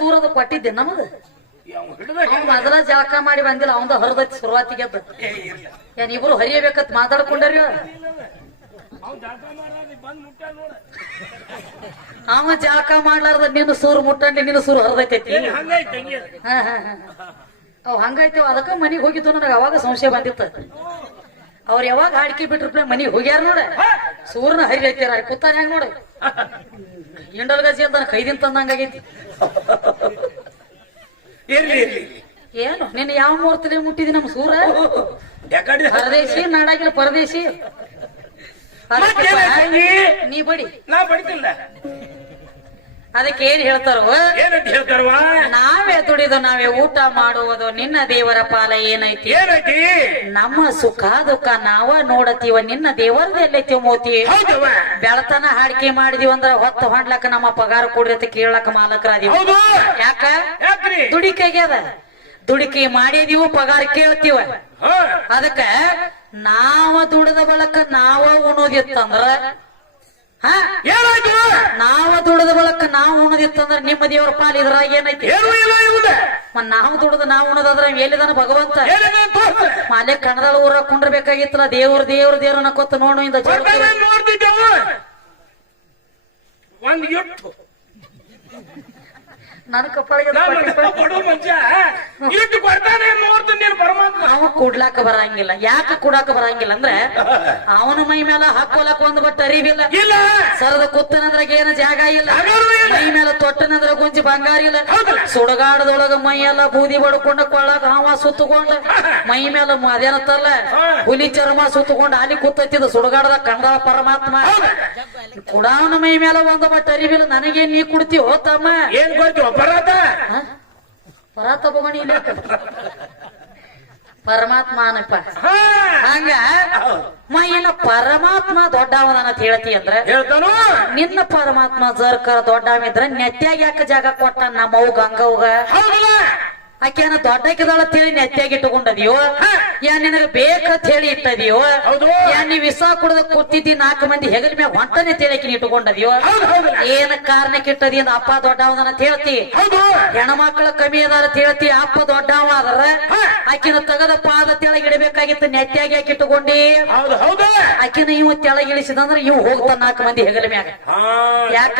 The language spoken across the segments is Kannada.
ಸೂರದ ಕೊಟ್ಟಿದ್ದೆ ನಮಗ ಮೊದಲ ಜಳಕ ಮಾಡಿ ಬಂದಿಲ್ಲ ಅವಂದ ಹೊರದೈತಿ ಶುರುವಾತಿಗೆ ಏನ್ ಇಬ್ರು ಹರಿಯಬೇಕತ್ ಮಾತಾಡ್ಕೊಂಡ್ರಿ ಅವ ಜಳಕ ಮಾಡ್ಲಾರ್ದ ನಿನ್ನ ಸೂರು ಮುಟ್ಟಂಡಿ ನಿನ್ನ ಸೂರು ಹರಿದೈತಿ ಅವ್ ಹಂಗಾಯ್ತೇವ ಅದಕ್ಕ ಮನಿಗ್ ಹೋಗಿತ್ತು ನನಗ ಅವಾಗ ಸಂಶಯ ಬಂದಿತ್ತ ಅವ್ರ ಯಾವಾಗ ಹಾಡಿಕೆ ಬಿಟ್ರಪ್ಲೆ ಮನಿಗ್ ಹೋಗ್ಯಾರ ನೋಡ ಸೂರ್ನ ಹರಿದೈತಿರ ಕೂತಾನ ಹೆಂಗ್ ನೋಡ ಇಂಡಲ್ ಗಜಿ ಅಂತ ಕೈದಿನ ತಂದಂಗಾಗೈತಿ ಏನು ನಿನ್ನ ಯಾವ ಮುಹೂರ್ತಲೆ ಮುಟ್ಟಿದಿ ನಮ್ ಸೂರ ಪರದೇಶಿ ನಾಡಾಗಿಲ್ಲ ಪರದೇಶಿ ನೀ ಬಡಿ ನಾ ಬಡಿತಿಲ್ಲ ಅದಕ್ಕೆ ಏನ್ ಹೇಳ್ತಾರವ ನಾವೇ ದುಡಿದು ನಾವೇ ಊಟ ಮಾಡುವುದು ನಿನ್ನ ದೇವರ ಪಾಲ ಏನೈತಿ ನಮ್ಮ ಸುಖ ದುಃಖ ನಾವ ನೋಡತೀವ ನಿನ್ನ ದೇವರದ ಎಲ್ಲೈತಿ ಮೋತಿ ಬೆಳತನ ಹಾಡಿಕೆ ಮಾಡಿದಿವ ಅಂದ್ರ ಹೊತ್ತ ಹೊಂಡ್ಲಕ್ಕ ನಮ್ಮ ಪಗಾರ ಕೊಡ್ರಿ ಅಂತ ಕೇಳಕ್ ಮಾಲಕರಾದಿವ ಯಾಕ ದುಡಿಕೆಗ್ಯದ ದುಡಿಕೆ ಮಾಡಿದೀವು ಪಗಾರ ಕೇಳ್ತೀವ ಅದಕ್ಕ ನಾವ ದುಡದ ಬಳಕ ನಾವ ಉಣೋದಿತ್ತಂದ್ರ ನಾವ ದುಡದ ಬಳಕ ನಾವ್ ಉಣದಿತ್ತಂದ್ರ ನಿಮ್ಮ ದೇವರ ಪಾಲ್ ಇದ್ರಾಗ ಏನೈತಿ ನಾವು ದುಡದ ನಾವ್ ಉಣದಾದ್ರ ಎಲ್ಲಿದಾನ ಭಗವಂತ ಮಾಲೆ ಕಣದಾಳ ಊರಾಗ ಕುಂಡ್ರಬೇಕಾಗಿತ್ತಲ್ಲ ದೇವ್ರ ದೇವ್ರ ದೇವ್ರ ನಕ್ಕೊತ್ತ ನೋಡು ಇಂದ ನನ್ ಕಪ್ಪಳಿಗೆ ಅವ ಕೂಡ್ಲಾಕ ಬರಂಗಿಲ್ಲ ಯಾಕ ಕೂಡಾಕ ಬರಂಗಿಲ್ಲ ಅಂದ್ರೆ ಅವನ ಮೈ ಮೇಲೆ ಹಾಕೋಲಕ್ ಒಂದ್ ಬಟ್ ಅರಿವಿಲ್ಲ ಸರದ ಕುತ್ತನಂದ್ರಾಗ ಏನ ಜಾಗ ಇಲ್ಲ ಮೈ ಮೇಲೆ ತೊಟ್ಟನಂದ್ರ ಗುಂಜಿ ಬಂಗಾರ ಇಲ್ಲ ಸುಡಗಾಡದೊಳಗ ಮೈ ಎಲ್ಲ ಬೂದಿ ಬಡ್ಕೊಂಡ ಕೊಳ್ಳಾಗ ಹಾವ ಸುತ್ತಕೊಂಡ ಮೈ ಮೇಲೆ ಅದೇನತ್ತಲ್ಲ ಹುಲಿ ಚರ್ಮ ಸುತ್ತಕೊಂಡ ಅಲ್ಲಿ ಕೂತಿದ್ದ ಸುಡಗಾಡದ ಕಂಡ ಪರಮಾತ್ಮ ಕುಡಾವನ ಮೈ ಮೇಲೆ ಒಂದ್ ಬಟ್ ಅರಿವಿಲ್ಲ ನನಗೇನ್ ನೀ ಕುಡ್ತೀವೋ ತಮ್ಮ ಏನ್ ಕೊಡ್ತೀವ ಪರಾತ ಭಗಣಿ ಪರಮಾತ್ಮ ಅನಪ್ಪ ಹಂಗ ಮೈನ ಪರಮಾತ್ಮ ದೊಡ್ಡವನ ಹೇಳ್ತಿ ಅಂದ್ರ ನಿನ್ನ ಪರಮಾತ್ಮ ಜರ್ಕರ ದೊಡ್ಡವಿದ್ರ ನೆತ್ಯಾಗ ಯಾಕ ಜಾಗ ಕೊಟ್ಟ ನಮ್ಮವ್ ಗಂಗವ್ಗ ಆಕೆನ ದೊಡ್ಡಕಿದಾಳ ಹೇಳಿ ನೆತ್ಯಾಗಿ ಇಟ್ಟುಕೊಂಡದಿಯೋ ಯಾ ನಿನಗ ಬೇಕಂತ ಹೇಳಿ ಇಟ್ಟದಿಯೋ ಯಾ ನೀ ವಿಷ ಕುಡ್ದ ಕೂತಿದ್ದಿ 4 ಮಂದಿ ಹೆಗಲ ಮ್ಯಾಗ ಹೊಂಟನೆ ತೇಳಕಿನ ಇಟ್ಟುಕೊಂಡದಿಯೋ ಏನ ಕಾರಣಕ್ಕೆ ಇಟ್ಟದಿ ಅಂದ ಅಪ್ಪ ದೊಡ್ಡವನ ಹೇಳ್ತಿ ಹೆಣ್ಮಕ್ಳ ಕಮ್ಮಿ ಅದಾರ ಹೇಳ್ತಿ ಅಪ್ಪ ದೊಡ್ಡವ ಆದ್ರ ಆಕಿನ ತಗದ ಪಾದ ತೆಳಗಿಡಬೇಕಾಗಿತ್ತು ನೆತ್ಯಾಗಿ ಯಾಕೆ ಇಟ್ಟುಕೊಂಡಿ ಆಕಿನ ಇವ್ ತೆಳಗಿಳಿಸಿದಂದ್ರ ಇವ್ ಹೋಗ್ತಾನ 4 ಮಂದಿ ಹೆಗಲ ಮ್ಯಾಗ ಯಾಕ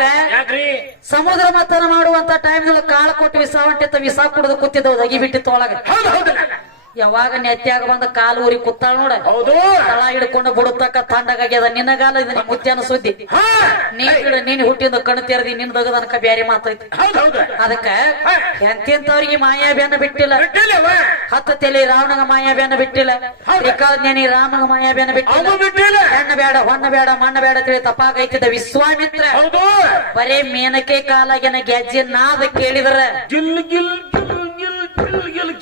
ಸಮುದ್ರ ಮತನ ಮಾಡುವಂತ ಟೈಮ್ದೊಳಗ ಕಾಳ ಕೊಟ್ಟು ವಿಷ ಹೊಂಟಿತ್ತ ವಿಷ ಕುಡ್ದು ಕೂತಿದ್ದ ಅಗಿ ಬಿಟ್ಟಿತ್ತು ಒಳಗ ಯಾವಾಗ ನೆತ್ಯಾಗ ಬಂದ ಕಾಲು ಊರಿ ಕೂತಾಳ ನೋಡ ತಳ ಹಿಡ್ಕೊಂಡು ಬಿಡುತ್ತಕ್ಕ ತಂಡಗಾಗ್ಯದ ನಿನ್ನಗಾಲ ಇದನ್ನ ಮುತ್ಯಾನ ಸುದ್ದಿ ನೀನ್ ಹುಟ್ಟಿಂದ ಕಣ್ಣು ತೆರದಿ ನಿನ್ ದಗದನಕ ಬ್ಯಾರಿ ಮಾತೈತಿ ಅದಕ್ಕ ಎಂತೆಂತವ್ರಿಗೆ ಮಾಯಾಬ್ಯಾನ ಬಿಟ್ಟಿಲ್ಲ 10 ತಲೆ ರಾವಣಗ ಮಾಯಾಬ್ಯಾನ ಬಿಟ್ಟಿಲ್ಲ ನೇನಿ ರಾಮಗ ಮಾಯಾಬ್ಯಾನ ಬಿಟ್ಟಿಲ್ಲ ಹೆಣ್ಣ ಬೇಡ ಹೊಣ್ಣ ಬೇಡ ಮಣ್ಣ ಬೇಡ ತಿಳಿ ತಪ್ಪಾಗೈತಿದ್ದ ವಿಶ್ವಾಮಿತ್ರ ಬರೇ ಮೇನಕೆ ಕಾಲಾಗಿನ ಗೆಜ್ಜೆ ನಾದ ಕೇಳಿದ್ರ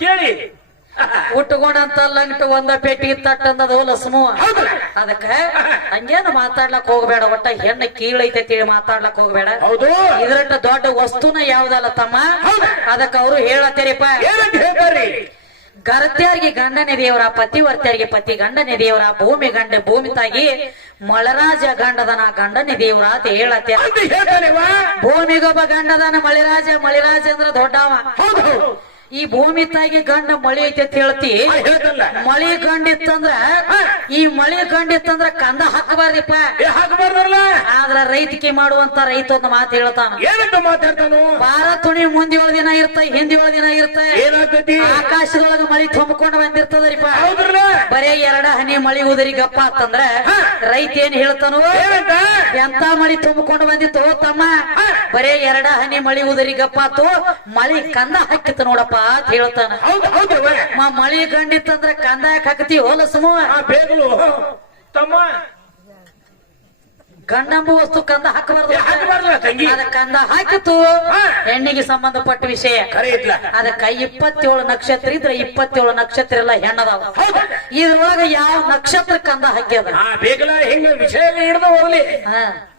ಕೇಳಿ ಉಟ್ಕೊಂಡಂತಲ್ಲಂಟ ಒಂದ ಪೆಟ್ಟಿಗೆ ತಟ್ಟಂದದ ಲಸ್ಮು ಅದಕ್ಕ ಹಂಗೇನು ಮಾತಾಡ್ಲಕ್ ಹೋಗ್ಬೇಡ ಒಟ್ಟ ಹೆಣ್ಣ ಕೀಳೈತೆ ಮಾತಾಡ್ಲಕ್ ಹೋಗ್ಬೇಡ ಇದ್ರಟ್ಟ ದೊಡ್ಡ ವಸ್ತುನ ಯಾವ್ದಲ್ಲ ತಮ್ಮ ಅದಕ್ಕ ಅವರು ಹೇಳತ್ತೇರಿಪ್ಪ ಗರತ್ಯಾರಿಗೆ ಗಂಡನೇ ದೇವರ ಪತಿವರ್ತ್ಯರಿಗೆ ಪತಿ ಗಂಡನೇ ದೇವರ ಭೂಮಿ ಗಂಡ ಭೂಮಿ ತಾಗಿ ಮಳರಾಜ ಗಂಡದನ ಗಂಡನೇ ದೇವರ ಅಂತ ಹೇಳತ್ತೇರ ಭೂಮಿಗೊಬ್ಬ ಗಂಡದನ ಮಳಿರಾಜ ಮಳಿರಾಜ ಅಂದ್ರ ದೊಡ್ಡವ ಈ ಭೂಮಿ ತಾಯಿಗೆ ಗಂಡ ಮಳಿ ಐತಿ ಅಂತ ಹೇಳ್ತಿ ಮಳಿ ಗಂಡಿತ್ತಂದ್ರ ಈ ಮಳಿ ಗಂಡಿತ್ತಂದ್ರ ಕಂದ ಹಾಕಬಾರ್ದಿಪ್ಪ ಆದ್ರ ರೈತಿಕೆ ಮಾಡುವಂತ ರೈತ ಒಂದು ಮಾತು ಹೇಳ್ತಾನ ಬಾರ ತುಣಿ ಮುಂದಿನ ದಿನ ಇರ್ತ ಹಿಂದಿನ ದಿನ ಇರ್ತ ಆಕಾಶದೊಳಗ ಮಳಿ ತುಂಬಿಕೊಂಡು ಬಂದಿರ್ತದರಿಪ್ಪ ಬರೇ 2 ಹನಿ ಮಳಿ ಉದರಿಗಪ್ಪ ಅಂತಂದ್ರ ರೈತ ಏನ್ ಹೇಳ್ತಾನೋ ಎಂತ ಮಳಿ ತುಂಬಿಕೊಂಡು ಬಂದಿತ್ತು ತಮ್ಮ ಬರೇ 2 ಹನಿ ಮಳಿ ಉದರಿಗಪ್ಪ ಆತು ಮಳಿ ಕಂದ ಹಾಕಿತ್ತು ನೋಡಪ್ಪ ಅಂತ ಹೇಳ್ತಾನ ಮಳಿ ಗಂಡಿತ್ತಂದ್ರ ಕಂದ ಹಾಕತಿ ಹೋಲ ಸುಮ ಬೇಗಲು ತಮ್ಮ ಗಂಡಂಬ ವಸ್ತು ಕಂದ ಹಾಕಬಾರ್ದು ಅದ ಕಂದ ಹಾಕಿತು ಹೆಣ್ಣಿಗೆ ಸಂಬಂಧಪಟ್ಟ ವಿಷಯ ಅದಕ್ಕ 27 ನಕ್ಷತ್ರ ಇದ್ರೆ 27 ನಕ್ಷತ್ರ ಎಲ್ಲ ಹೆಣ್ಣದಾವ ಇದ್ರೊಳಗ ಯಾವ ನಕ್ಷತ್ರ ಕಂದ ಹಾಕ್ಯದ ಬೇಗಲ ಹಿಂಗ ವಿಷಯ ಹಿಡಿದ ಹೋಗ್ಲಿ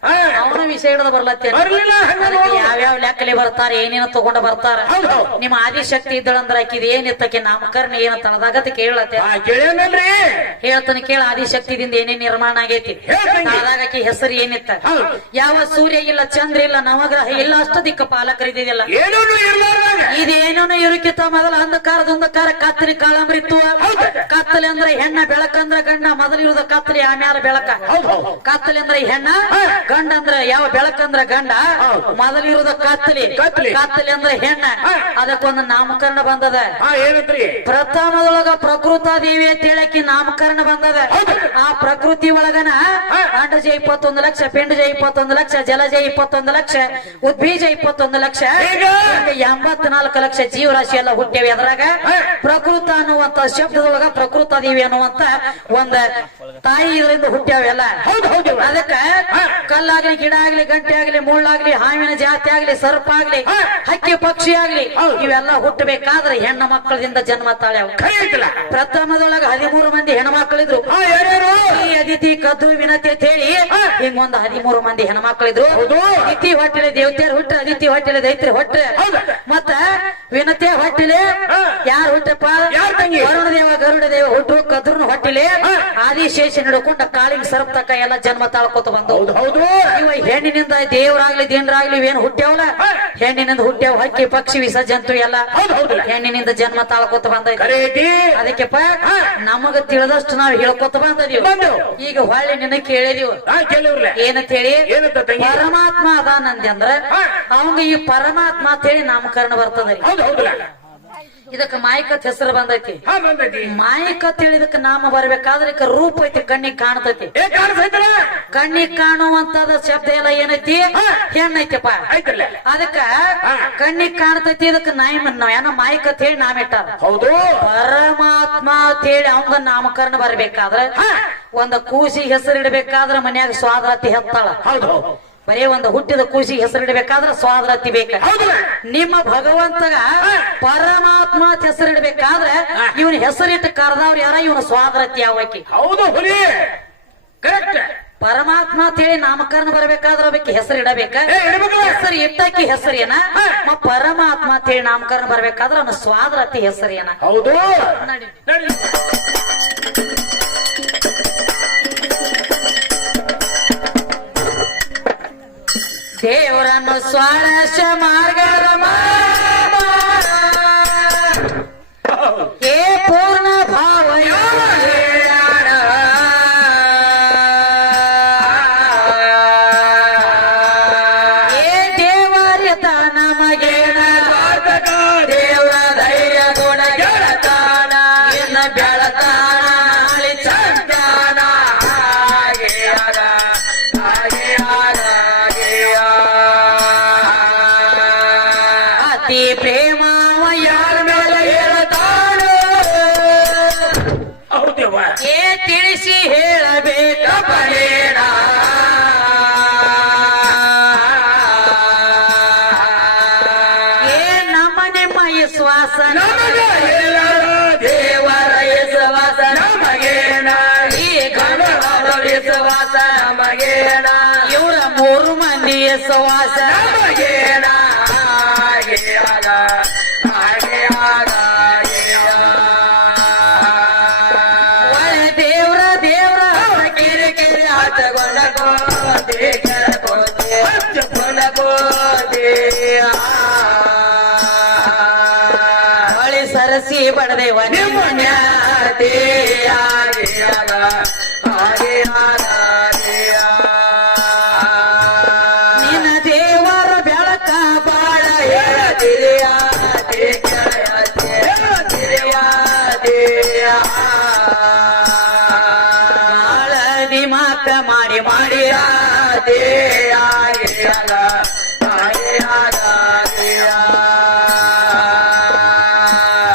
ಅವನ ವಿಷಯ ಹಿಡಿದು ಬರ್ಲತ್ತೇನೆ ಬರ್ಲಿಲ್ಲ ಹಂಗ ನೋಡು. ಯಾವ್ಯಾವ ಲೆಕ್ಕಲಿ ಬರ್ತಾರ ಏನೇನ ತಗೊಂಡು ಬರ್ತಾರ ಹೌದು. ನಿಮ್ಮ ಆದಿಶಕ್ತಿ ಇದ್ದಳಂದ್ರ ಆಕಿದ್ ಏನಿತ್ತಕ್ಕೆ ನಾಮಕರಣ ಏನ ತಳದಾಗತ್ತ ಕೇಳತ್ತೆ ಕೇಳೇನಲ್ರಿ ಹೇಳ್ತಾನೆ ಕೇಳ ಆದಿಶಕ್ತಿದಿಂದ ಏನೇನ್ ನಿರ್ಮಾಣ ಆಗೈತಿ ಹೇಳ್ತಂಗೆ. ತಳದಾಗ ಆಕಿ ಹೆಸರು ಏನಿತ್ತ ಹೌದು. ಯಾವ ಸೂರ್ಯ ಇಲ್ಲ ಚಂದ್ರ ಇಲ್ಲ ನವಗ್ರಹ ಇಲ್ಲ ಅಷ್ಟ ದಿಕ್ಕ ಪಾಲಕರಿದ್ದಿಲ್ಲ ಏನೂ ಇರ್ಲಾರ್ದಾಗ ಇದೇನೇನೋ ಇರುಕಿತ್ತ ಮೊದಲ ಅಂಧಕಾರ ಕತ್ತಲಿ ಕಾಳಂಬ್ರಿತ್ತು ಹೌದು. ಕತ್ತಲಿ ಅಂದ್ರೆ ಹೆಣ್ಣ ಬೆಳಕಂದ್ರ ಗಂಡ ಮೊದಲಿರುದ ಕತ್ತಲಿ ಆಮ್ಯಾಲ ಬೆಳಕ ಹೌದು. ಕತ್ತಲಿ ಅಂದ್ರೆ ಹೆಣ್ಣ ಗಂಡ ಅಂದ್ರ ಯಾವ ಬೆಳಕಂದ್ರ ಗಂಡ ಮೊದಲಿರುದ ಕತ್ತಲಿ ಕತ್ತಲಿ. ಕತ್ತಲಿ ಅಂದ್ರೆ ಹೆಣ್ಣ ಅದಕ್ಕೊಂದು ನಾಮಕರಣ ಬಂದದ ಏನಂತ್ರಿ ಪ್ರಥಮದೊಳಗ ಪ್ರಕೃತ ದೇವಿ ಅಂತ ಹೇಳಕ್ಕೆ ನಾಮಕರಣ ಬಂದದ ಆ ಪ್ರಕೃತಿ ಒಳಗನ ಅಂಡಜ 21 ಲಕ್ಷ ಪಿಂಡಜ 21 ಲಕ್ಷ ಜಲಜ 21 ಲಕ್ಷ ಉದ್ಬೀಜ 21 ಲಕ್ಷ ಈಗ? 84 ಲಕ್ಷ ಜೀವರಾಶಿ ಎಲ್ಲ ಹುಟ್ಟ್ಯಾವ ಅದ್ರಾಗ ಪ್ರಕೃತ ಅನ್ನುವಂತ ಶಬ್ದದೊಳಗ ಪ್ರಕೃತ ದೇವಿ ಅನ್ನುವಂತ ಒಂದ ತಾಯಿ ಇದರಿಂದ ಹುಟ್ಟ್ಯಾವೆಲ್ಲ ಹೌದು ಹೌದು ಅದಕ್ಕ ಕಲ್ಲಾಗ್ಲಿ ಗಿಡ ಆಗ್ಲಿ ಗಂಟೆ ಆಗ್ಲಿ ಮುಳ್ಳಾಗ್ಲಿ ಹಾವಿನ ಜಾತಿ ಆಗ್ಲಿ ಸರ್ಪ ಆಗ್ಲಿ ಹಕ್ಕಿ ಪಕ್ಷಿ ಆಗ್ಲಿ ಇವೆಲ್ಲ ಹುಟ್ಟಬೇಕಾದ್ರೆ ಹೆಣ್ಣು ಮಕ್ಕಳಿಂದ ಜನ್ಮ ತಾಳ್ಯಾವ ಖರೆ ಐತಲ್ಲ ಪ್ರಥಮದೊಳಗ 13 ಮಂದಿ ಹೆಣ್ಮಕ್ಳಿದ್ರು ಯಾರ್ಯಾರು ಈ ಅದಿತಿ ಕದ್ದು ವಿನತಿ ಅಂತ ಹೇಳಿ ಹಿಂಗೊಂದು 13 ಮಂದಿ ಹೆಣ್ಮಕ್ಳಿದ್ರು ಹೌದು. ಅದಿತಿ ಹೊಟ್ಟಿಲೆ ದೇವತೆಯರ್ ಹುಟ್ಟ ಅದಿತಿ ಹೊಟ್ಟಿಲೆ ದೈತ್ರಿ ಹೊಟ್ಟ ಹೌದು. ಮತ್ತ ವಿನತಿಯ ಹೊಟ್ಟಿಲೆ ಯಾರು ಹುಟ್ಟಪ್ಪ ಯಾರ್ ತಂಗಿ? ವರುಣ ದೇವ ಗರುಡ ದೇವ ಹುಟ್ಟು ಕದ್ರನ ಹೊಟ್ಟಿಲೆ ಆದಿಶೇಷ ಹಿಡ್ಕೊಂಡ ಕಾಳಿಂಗ್ ಸರ್ಪ ತಕ್ಕ ಎಲ್ಲ ಜನ್ಮ ತಾಳ್ಕೊತ ಬಂದು ಹೌದು ಹೌದು ಇವ ಹೆಣ್ಣಿನಿಂದ ದೇವರಾಗ್ಲಿ ದೇನ್ರಾಗ್ಲಿ ಇವೇನು ಹುಟ್ಟ್ಯಾವಲ್ಲ ಹೆಣ್ಣಿನಿಂದ ಹುಟ್ಟ್ಯಾವ ಹಕ್ಕಿ ಪಕ್ಷಿ ವಿಸರ್ಜಂತು ಎಲ್ಲ ಹೌದು ಹೌದು ಹೆಣ್ಣಿನಿಂದ ಜನ್ಮ ತಾಳ್ಕೊತ ಬಂದೈತಿ ಖರೆ ಐತಿ ಅದಕ್ಕೆಪ್ಪ ನಮಗ ತಿಳಿದಷ್ಟು ನಾವ್ ಹೇಳ್ಕೊತ ಬಂದದೀವಿ ಬಂದೆವು. ಈಗ ಹೊಳ್ಳಿ ನಿನ್ನ ಕೇಳಿದೀವಿ ಕೇಳಿವ್ರಲ್ಲ ಏನಂತ ಹೇಳಿ ಏನಂತ ತಂಗಿ? ಪರಮಾತ್ಮ ಅದಾನಂದೆ ಅಂದ್ರ ಅವಂಗ ಈ ಪರಮಾತ್ಮ ಅಂತ ಹೇಳಿ ನಾಮಕರಣ ಬರ್ತದ್ರಿ ಹೌದು ಹೌದಲ್ಲ ಇದಕ್ಕ ಮಾಯಿಕತ್ ಹೆಸರು ಬಂದೈತಿ ಬಂದೈತಿ ಮಾಯಿಕತ್ ಹೇಳಿದಕ್ಕ ನಾಮ ಬರ್ಬೇಕಾದ್ರೆ ಇದಕ್ಕ ರೂಪ ಐತಿ ಕಣ್ಣಿಗೆ ಕಾಣ್ತೈತಿ ಕಾಣಿಸೈತಲ್ಲ ಕಣ್ಣಿಗೆ ಕಾಣುವಂತದ ಶಬ್ದ ಎಲ್ಲ ಏನೈತಿ ಹೆಣ್ಣೈತಿಪ್ಪ ಐತಲ್ಲ ಅದಕ್ಕ ಕಣ್ಣಿಗೆ ಕಾಣ್ತೈತಿ ಇದಕ್ಕ ಏನೋ ಮಾಯಿಕತ್ ಹೇಳಿ ನಾಮ ಇಟ್ಟಾರ ಹೌದು ಪರಮಾತ್ಮ ಅಂತ ಹೇಳಿ ಅವಂಗ ನಾಮಕರಣ ಬರ್ಬೇಕಾದ್ರ ಒಂದ ಕೂಸಿ ಹೆಸರಿಡಬೇಕಾದ್ರ ಮನ್ಯಾಗ ಸ್ವಾದ್ರತಿ ಹೆತ್ತಾಳ ಹೌದು ಹೌದು ಬರೇ ಒಂದು ಹುಟ್ಟಿದ ಕೂಸಿಗೆ ಹೆಸರಿಡಬೇಕಾದ್ರ ಸ್ವಾದ್ರತಿ ಬೇಕ ಹೌದಲ್ಲ ನಿಮ್ಮ ಭಗವಂತಗ ಪರಮಾತ್ಮ ಅಂತ ಹೆಸರಿಡಬೇಕಾದ್ರೆ ಇವನ್ ಹೆಸರಿಟ್ಟು ಕರೆದವ್ರು ಯಾರ ಇವನ ಸ್ವಾದ್ರತಿ ಯಾವಕಿ ಹೌದು ಹುಲಿ ಕರೆಕ್ಟ್ ಪರಮಾತ್ಮ ಅಂತ ಹೇಳಿ ನಾಮಕರಣ ಬರ್ಬೇಕಾದ್ರ ಅವಕ್ಕೆ ಹೆಸರಿಡಬೇಕ ಇಡ್ಬೇಕಲ್ಲ? ಹೆಸರು ಇಟ್ಟಕ್ಕೆ ಹೆಸರೇನ ಪರಮಾತ್ಮ ಅಂತ ಹೇಳಿ ನಾಮಕರಣ ಬರ್ಬೇಕಾದ್ರ ಅವನ ಸ್ವಾದ್ರತಿ ಹೆಸರೇನ ಹೌದು ನಡಿ ನಡಿ. ದೇವರನ್ನು ಸ್ವಾರಶ ಮಾರ್ಗದ ಏ ಪೂರ್ಣ ಭಾವ ಏ ದೇವರಿತ ನಮಗೇನ ದೇವರ ಧೈರ್ಯ ಗುಣ ಗೆಳತಾನ ಇನ್ನ ಬೆಳತಾನ ನಾಳಿ ಚಂದಾನ ಹಾಗೆ ಆಗ ಹಾಗೆ ಆಗ ಅತಿ ಪ್ರೇಮ ಯಾರ ಮೇಲೆ ಹೇಳ್ತಾನೋ ಹೌದೇವ ಏ ತಿಳಿಸಿ ಹೇಳಬೇಕ ಪಡೇಣ ಏ ನಮ್ಮ ನಿಮ್ಮ ವಿಶ್ವಾಸ ನಮಗೆ ಹೇಳಲು ದೇವರ ವಿಶ್ವಾಸ ನಮಗೇನ ಈ ಗಣಗಳ ವಿಶ್ವಾಸ ನಮಗೇನ ಇವರ 3 ಮಂದಿ ವಿಶ್ವಾಸ ನಮಗೇನ ಹಾಗೆ ಆಗ ಹಾಗೆ ಆಗ ಒಳ್ಳೆ ದೇವ್ರ ಕಿರಿ ಕಿರಿ ಆಟಗೊಂಡ ಗೋದೆ ಕೆಳಗೋದೆ ಹಚ್ಚಕೊಂಡ ಗೋದೆ ಹೊಳಿ ಸರಸಿ ಬಡದೇವ ನಿಮ್ಮ ನ್ಯಾತೆ ಹಾಗೆ ಆಗ ಹಾಗೆ ಆಗ ನಿನ್ನ ದೇವರ ಬೆಳಕ ಬಾಳ ಹೇಳದಿರಿಯಾದೆ ಕೆಳಯತೆ ಹೇಳದಿರಿಯಾದೆ ಬಾಳ ದಿಮಾಕ ಮಾಡಿ ಮಾಡಿ ಮಾಡಿಯಾದೆ ಹಾಗೆ ಆಗ ಹಾಗೆ ಆಗ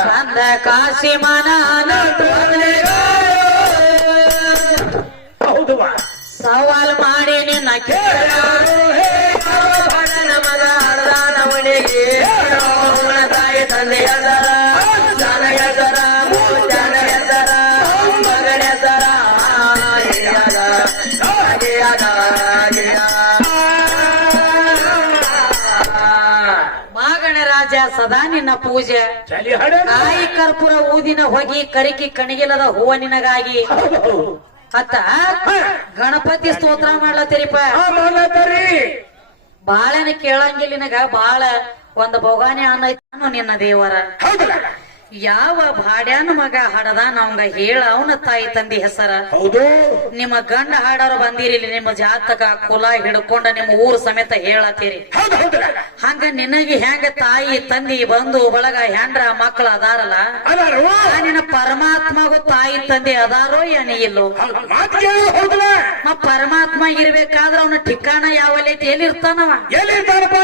ಬಂದ ಕಾಶಿ ಮನಾನ ಹೌದು ಸವಾಲ್ ಮಾಡಿ ನಿನ್ನ ಕೇಳ ತಾಯಿ ತಂದೆ ಹೆಸರ ಜನ ಹೆಸರ ಜನ ಹೆಸರ ಮಗನ ಹೆಸರ ಹಾಗೆ ಆಗ ಹಾಗೆ ಆಗ ರಾಜ್ಯ ಸದಾ ನಿನ್ನ ಪೂಜೆ ಚಲಿ ಹಾಡ ಕಾಯಿ ಕರ್ಪೂರ ಊದಿನ ಹೊಗಿ ಕರಿಕಿ ಕಣಿಗಿಲ್ಲದ ಹೂವ ನಿನಗಾಗಿ ಅತ್ತ ಗಣಪತಿ ಸ್ತೋತ್ರ ಮಾಡ್ಲತ್ತೀರಿಪ್ಪ ಮಾಡಲತ್ತರಿ ಬಾಳೆನ ಕೇಳಂಗಿಲ್ಲ ನಿನಗ ಬಾಳ ಒಂದ್ ಭೋಗಾನೆ ಅನ್ನೈತಾನು ನಿನ್ನ ದೇವರ ಹೌದಲ್ಲ ಯಾವ ಭಾಡ್ಯಾನ ಮಗ ಹಾಡದ ನವಂಗ ಹೇಳ ಅವನ ತಾಯಿ ತಂದಿ ಹೆಸರ ಹೌದು ನಿಮ್ಮ ಗಂಡ ಹಾಡೋರು ಬಂದಿರಿ ನಿಮ್ಮ ಜಾತಕ ಕುಲ ಹಿಡ್ಕೊಂಡ ನಿಮ್ಮ ಊರು ಸಮೇತ ಹೇಳತ್ತೀರಿ ಹೌದು ಹೌದಲ್ಲ ಹಂಗ ನಿನಗೆ ಹೆಂಗ ತಾಯಿ ತಂದಿ ಬಂಧು ಬಳಗ ಹೆಂಡ್ರ ಮಕ್ಕಳು ಅದಾರಲ್ಲ ಅದಾರು ಆ ನಿನ್ನ ಪರಮಾತ್ಮಗೂ ತಾಯಿ ತಂದೆ ಅದಾರೋ ಏನ ಇಲ್ಲೋ ಮಾತು ಕೇಳಿ ಹೌದಲ್ಲ ಪರಮಾತ್ಮ ಇರ್ಬೇಕಾದ್ರ ಅವನ ಠಿಕಾಣ ಯಾವ ಎಲ್ಲಿರ್ತಾನವ ಎಲ್ಲಿರ್ತಾನಪ್ಪ